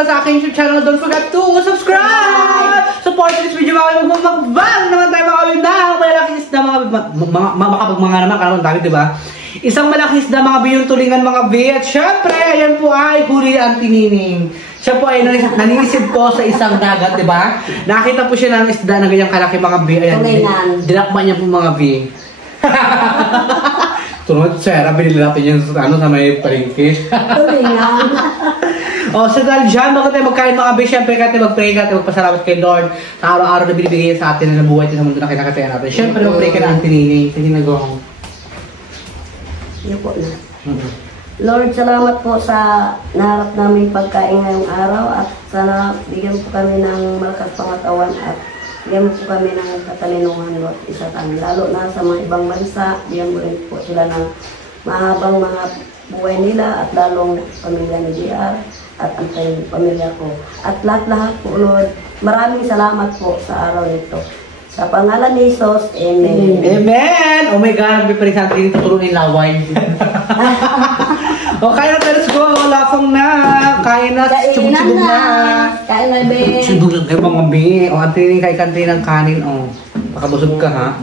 pala sa aking YouTube channel. Don't forget to subscribe! Support this video mga magmamagvang naman tayo mga kabibang. Malaking isda mga makapagmanga naman. Karang dami diba? Isang malaking isda mga biyong tulingan mga bi. At syempre, ayan po ay huli ang tinining. Siya po ay naninisip po sa isang dagat, diba? Nakita po siya ng isda na ganyang kalaki mga bi. Ayan, dinakma niya po mga bi. Tunod, Sarah, binili natin yung sa may palengke. Tulingan. O, so dahil dyan, bago tayo magkain mga be, syempre kahit mag-pray ka, magpasalamat kay Lord sa araw-araw na binibigay sa atin na nabuhay sa mundo na kinakatayan natin. Syempre, mag-pray ka na ang tinining. Tininago ako. Yun po na. Lord, salamat po sa naharap namin pagkain ngayong araw at sana bigyan po kami ng malakas pangatawan at bigyan po kami ng katalinuhan Lord isatan. Lalo na sa mga ibang bansa, bigyan mo rin po sila ng mahabang mga buhay nila at lalong pamilya ni DR at ang pamilya ko. At lahat-lahat po Lord, maraming salamat po sa araw nito. Sa pangalan ni Jesus, Amen. Amen! Oh my God, may parin sa atin tuturunin laway. O, kain na tayo, let's go. Lapang na. Kain na. Chubog-chubog na. Kain na, be. Chubog lang kayo mga bi. O, antinin kayo kantin ng kanin. O, pakabusog ka ha.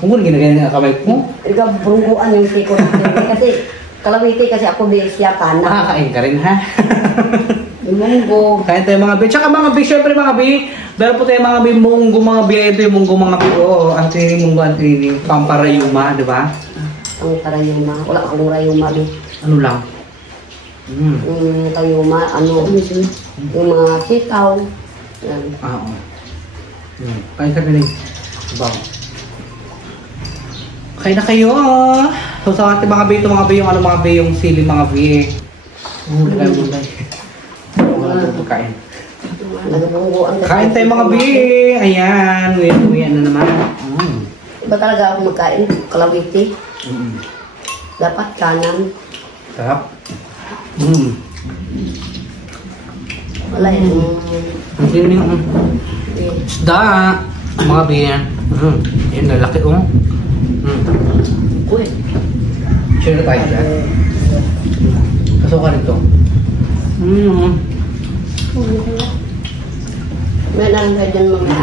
Kung mo ginagaya nga kamay ko. Ikaw, burunguan yung siko natin. Kasi, kalawiti kasi ako di siya kana. Nakakain ka rin ha. Munggo. Kain tayo mga bi. Tsaka mga bi, syempre mga bi. Meron po tayo mga bi, munggo mga bi. Ito yung munggo mga bi. Oo, antinin munggo, antinin. Pamparayuma, di ba? Ang karayuma. Wala akong rayuma. Ano lang? Yung kayuma, ano, yung mga sitaw. Yan. Oo. Kain ka rin. Bang. Kain na kayo. So sa ating mga bi, ito mga bi, yung ano mga bi, yung sili mga bi. Gulay. Wala ito kain. Kain tayo mga bi. Ayan. Uyan na naman. Iba talaga ako magkain. Kalawiti. Dapat kanan. Sarap. Wala yung... Hindi yung isda. Mga bi. Yan, lalaki oh. Uy. Share na tayo dyan. Kasuka nito. May nang dyan mga...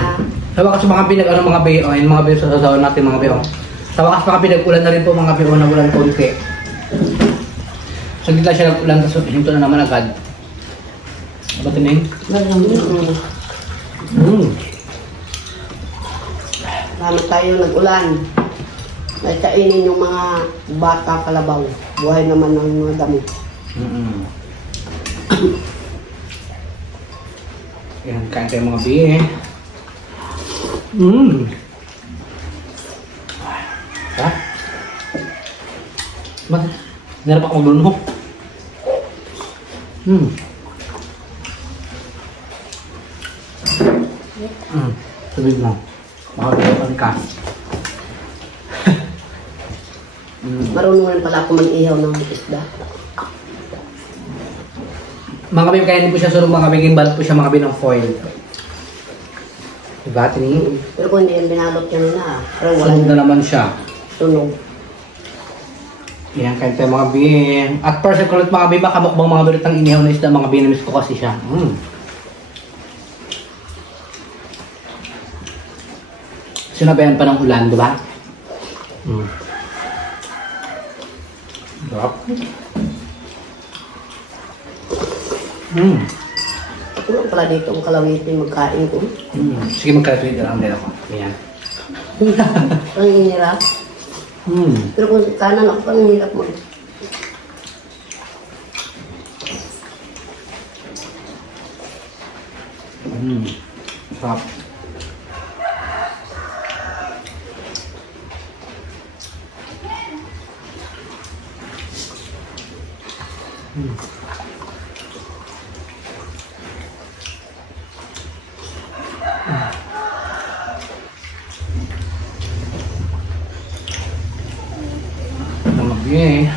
Sa wakas mga pinag ano mga bi, ayun mga bi sa sasawan natin mga bi. Sa wakas mga pinag-ulan na rin po mga bi, na ulan konti. So hindi lang siya nag-ulan, tapos hinto na naman agad. Ano ba tining? Lalo tayo nag-ulan. Nagkainin yung mga bata kalabaw. Buhay naman ng mga damo. Yan, kain tayo mga bi. Ha? Bakit? Ngarap ako maglunok. Sabihin mo. Makakalapan ka. Marunong rin pala ako mag-ihaw ng isda. Mga kabib, kaya hindi po siya surong mga kabib, balot po siya mga kabib ng foil. Diba, tining? Pero kung hindi yung binalot yan na, pero wala Sunog na naman siya. sunog. Yan, kaya tayo mga kabib. At first, kulit mga kabib, makamukbang mga balot ng inihaw na isda, mga kabib, namiss ko kasi siya. Sinabayan pa ng ulan, diba? Sarap. Ako lang pala dito ang kalawitin magkain ko. Sige, magkalapit na lang din ako. Ayan. Ang inirap. Pero kung kanan ako pang hirap mo. Sarap. Namagye.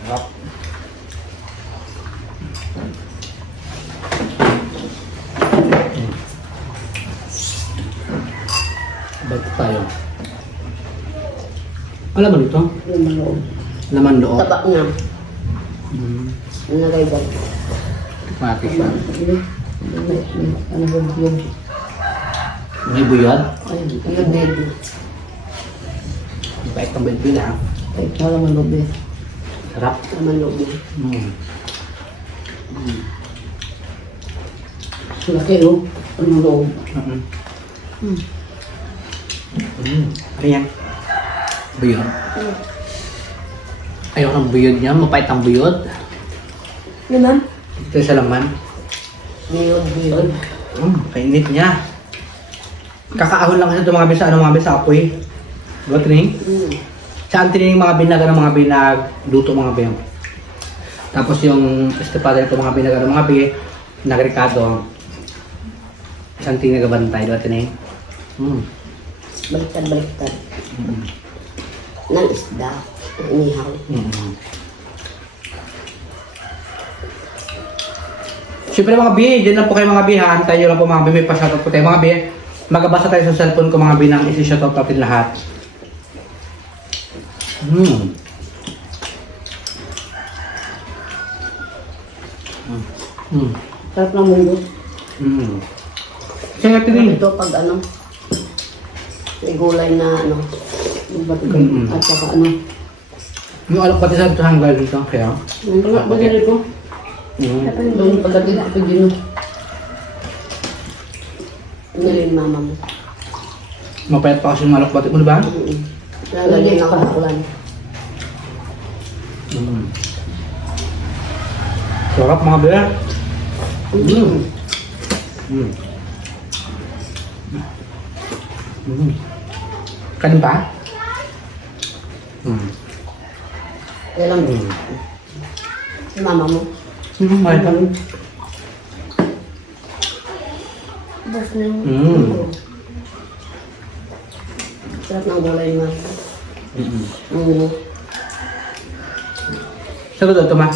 Sarap. Tayo. Alam mo dito? Laman loob. Laman loob. Taba niya. Nalagay ba? Mati siya. Ano ba yun? May buyod? Ay, yun baby. Bait ang bait pila. Ay, laman loob eh. Sarap. Laman loob eh. Laki oh. Ano loob? Ayan. Buyod. Ayaw ng buyod niya. Mapait ang buyod. Yun man? Ito sa laman. Buyod. Kainit niya. Kakaahon lang kasi ito mga bisa. Ano mga bisa? Apoy. Diba tining? Saan tining mga binaga ng mga binag? Luto mga bin. Tapos yung estipado nito mga binaga ng mga bin. Nagrikado. Saan tining nagabantay? Diba tining? Baliktad. Nang isda. Inihaw. Siyempre mga bi, dyan lang po kayo mga bi ha. Antayin nyo lang po mga bi. May pa-shoutout po tayo mga bi. Magabasa tayo sa cellphone ko mga bi nang isi-shoutout natin lahat. Sarap ng munggo. Kaya natin din. Ito pag ano. May gulay na ano. At saka ano. Yung alok pati sa hanggal dito. Kaya? Ano ba dito? Doon pagdating ako dito. Ano yung mama mo? Mapayat pa kasi yung alok pati mo, diba? Lalagyan ako ng ulan. Sarap mga bela. Kanin pa? Kaya lang si mama mo. Mahal pa. Bos na yung sarap ng gulay mo. Sagot ito ma.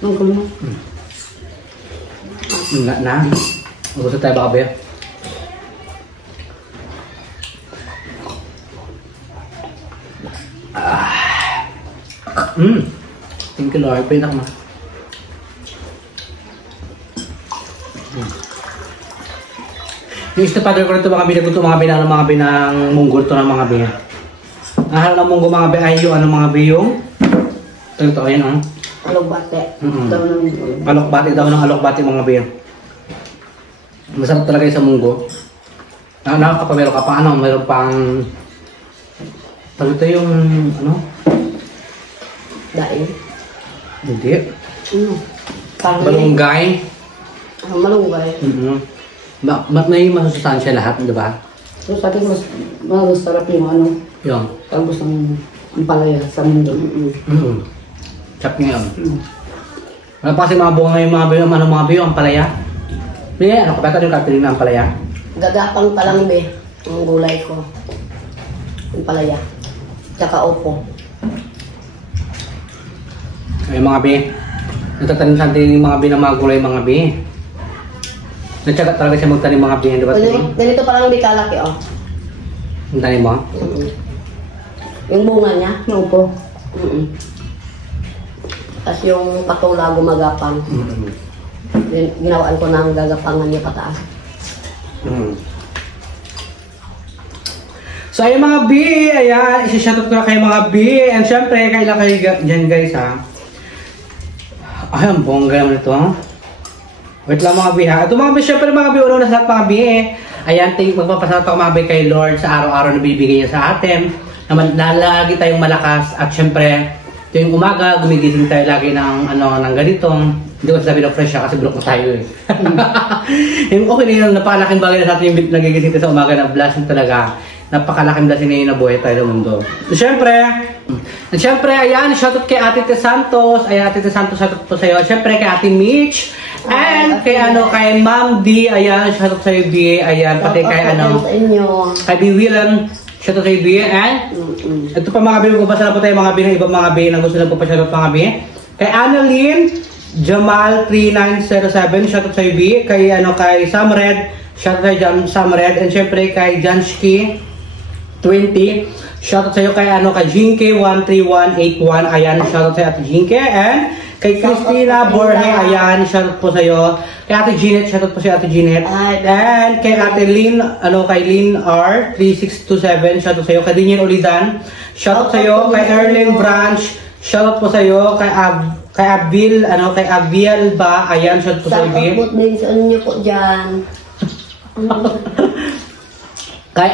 Ang gulo mo. Na. Gusto tayo baka ba? Thank you Lord. Pinak ma. Yung estipado ko nito mga binaguto mga binang mga binang munggol to ng mga bin. Ahal ng munggo mga bin ay yung ano mga bin yung ito ayan Alogbate. Alokbati daw ng alokbati mga bin. Masarap talaga yung sa munggo. Nakakapamero ka pa ano, mayroon pang ito yung ano? Daing. Hindi. Malunggay. Malunggay. Malunggay. May masusustansya lahat, di ba? So sabi mas masarap yung ano, Yung. talbos ng ampalaya sa mundo. Chap ngayon. Ano pa kasi mga bunga yung mga biyo, ano mga biyo, ang palaya? Hindi, ano ka ba ito yung Catherine ang palaya? Gagapang pa lang be, ang gulay ko. Ampalaya. Tsaka opo. Ay mga bi, natatanim sa atin yung mga bi ng mga gulay mga bi. Natsaga talaga siya magtanim mga bi, di ba? Ganito pa lang di kalaki oh. Ang tanim mo? Yung bunga niya, yung upo. Tapos yung patula gumagapang. Ginawaan ko ng gagapangan niya pataas. So ayun mga B, ayan, isi-shoutout ko na kayo mga B. And syempre, kailan kayo dyan guys ha. Ay, ang bongga naman ito ha. Wait lang mga B ha. Ito mga B, syempre mga B, una sa lahat mga B ayan, magpapasalamat ako mga B kay Lord sa araw-araw na bibigay niya sa atin. Na lagi tayong malakas at syempre, yung umaga, gumigising tayo lagi ng ng ganitong. Hindi ko sasabihin na fresh kasi bulok na tayo eh. Yung okay na yun, napakalaking bagay na sa atin yung nagigising tayo sa umaga na blessing talaga. Napakalaking blessing na yun na buhay tayo sa mundo. So, syempre, ayan, shoutout kay Ate Te Santos. Ayan, Ate Te Santos, shoutout po sa'yo. Syempre, kay Ate Mitch. And kay kay Ma'am D. Ayan, shoutout sa'yo, B. Ayan, pati kay kay B. Willan. Shoutout sa'yo, B. And ito pa mga B, magbabasa na po tayo mga B ng ibang mga B na gusto na po pa shoutout mga B. Kay Annalyn Jamal 3907, shoutout sa'yo, B. Kay Sam Red, shoutout kay Sam Red. And syempre, kay Janshki 20. Shoutout sa'yo kay kay Jinke 13181. Ayan, shoutout sa'yo Ate Jinke. And kay Christina Borge, ayan, shoutout po sa'yo. Kay Ate Jeanette, shoutout po si Ate Jeanette. And kay Ate Lynn, kay Lynn R 3627, shoutout sa'yo. Kay Dinian Ulidan, shoutout sa'yo. Kay Erlyn Branch, shoutout po sa'yo. Kay Abil, kay Abiel ba, ayan, shoutout po sa'yo. Shoutout po din sa inyo po dyan. Kay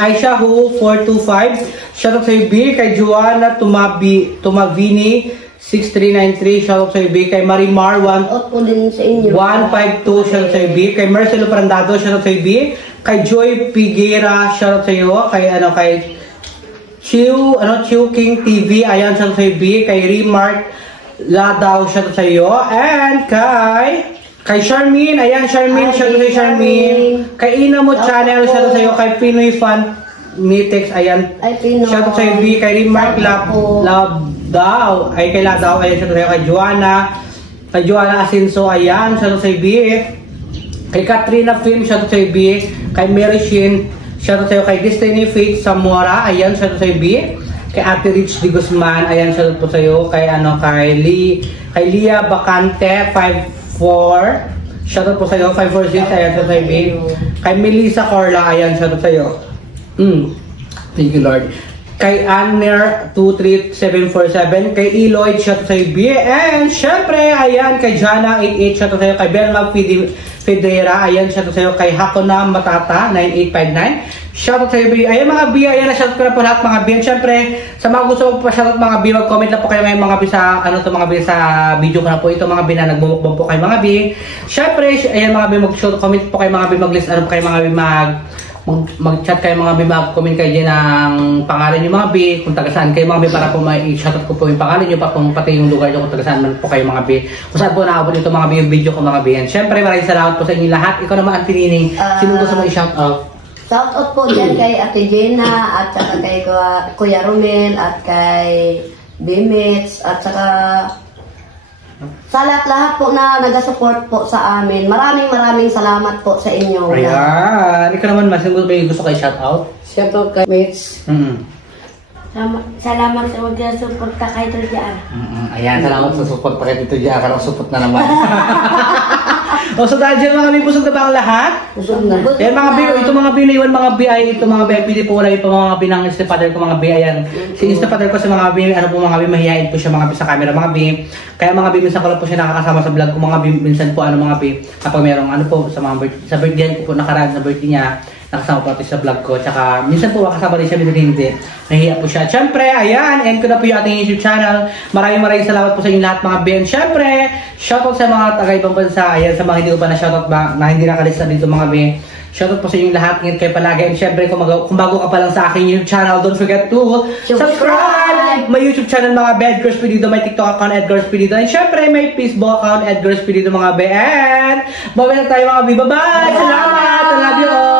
Aisha Who 425, shoutout sa B. Kay Joanna Tumavini 6393, shoutout sa B. Kay Marimar Shoutout po din sa inyo. 152, shoutout sa B. Kay Marcelo Prandado, shoutout sa B. Kay Joy Piguera, shoutout sa iyo. Kay Chiu King TV, ayan, shoutout sa B. Kay Remark Ladaw, shoutout sa iyo. And kay Charmin, ayan, Charmin, shoutout sa Charmin. Kay Ina Mo Channel, shoutout sa iyo. Kay Pinoy Fan Nitex, ayan, shoutout sa iyo. Kay Remark Ladaw, kay Ladaw, ayan, shoutout sa iyo. Kay Joanna Asenso, ayan, shoutout sa iyo. Kay Katrina Film, shoutout sa iyo. Kay Mary Shin, shoutout sa iyo. Kay Destiny Faith Zamora, ayan, shoutout sa iyo. Kay Ate Rich Di Guzman, ayan, shoutout po sa iyo. Kay Lia Bacante 54, shoutout po sa iyo. 546, ayan, shoutout sa iyo. Kay Melissa Corla, ayan, shoutout sa iyo. Thank you, Lord. Kay Anner 23747, kay Eloyd, shoutout sa iyo. And syempre, ayan, kay Jana 88, shoutout sa iyo. Kay Belma Federa, ayan, shoutout sa iyo. Kay Hakona Matata 9859, shoutout sa iyo, B. Ayan mga B, ayan, shoutout ko na po lahat mga B. And syempre, sa mga gusto mo pa shoutout mga B, mag-comment lang po kayo ngayon mga B sa, mga B sa video ko na po ito mga B na nagbumukbang po kayo mga B. Syempre, ayan mga B, mag-comment po kayo mga B, mag-list, po kayo mga B, mag-chat kayo mga B, mag-comment kayo dyan ng pangalan nyo mga B, kung taga saan kayo mga B, para po ma-shoutout ko po yung pangalan nyo, pati yung lugar nyo kung taga saan man po kayo mga B, kung saan po nakabot ito mga B, yung video ko mga B. And syempre, maraming salamat po sa inyo lahat. Ikaw naman ang tinining, sino gusto mo i-shoutout? Shoutout po dyan kay Ate Jenna, at saka kay Kuya Romel, at kay Bimits, at saka sa lahat po na nag-support po sa amin. Maraming salamat po sa inyo. Ayan. Ikaw naman, mas may gusto kayo shoutout? Shoutout kay Mates. Salamat sa mag-support ka kay Turjaan. Ayan, salamat sa support pa kay Tito Jia. Karang support na naman. O, so dahil dyan mga B, busog na ba ang lahat? Busog na. Ayan mga B, ito mga B na iwan mga B ay ito mga B, pili po wala ito mga B ng stepfather ko mga B. Ayan, si stepfather ko sa mga B, po mga B, mahihain po siya mga B sa camera mga B. Kaya mga B, minsan ko lang po siya nakakasama sa vlog ko mga B, minsan po mga B, kapag merong po sa mga sa birthday ko po nakaraan sa birthday niya, nakasama po sa vlog ko. Tsaka minsan po kasama rin siya, minsan hindi. Nahiya po siya. Siyempre, ayan, end ko na po yung ating YouTube channel. Maraming salamat po sa inyo lahat mga B. And siyempre, shoutout sa mga taga-ibang bansa. Ayan, sa mga hindi ko pa na shoutout ba, na hindi nakalista dito mga B. Shoutout po sa inyo lahat. Ingat kayo palagi. And siyempre, kung bago ka pa lang sa aking YouTube channel, don't forget to subscribe! May YouTube channel mga B, Edgar Spedido. May TikTok account, Edgar Spedido. And siyempre, may Facebook account, Edgar Spedido mga B. And, bye na tayo mga B. Bye-bye! Salamat! I love you all!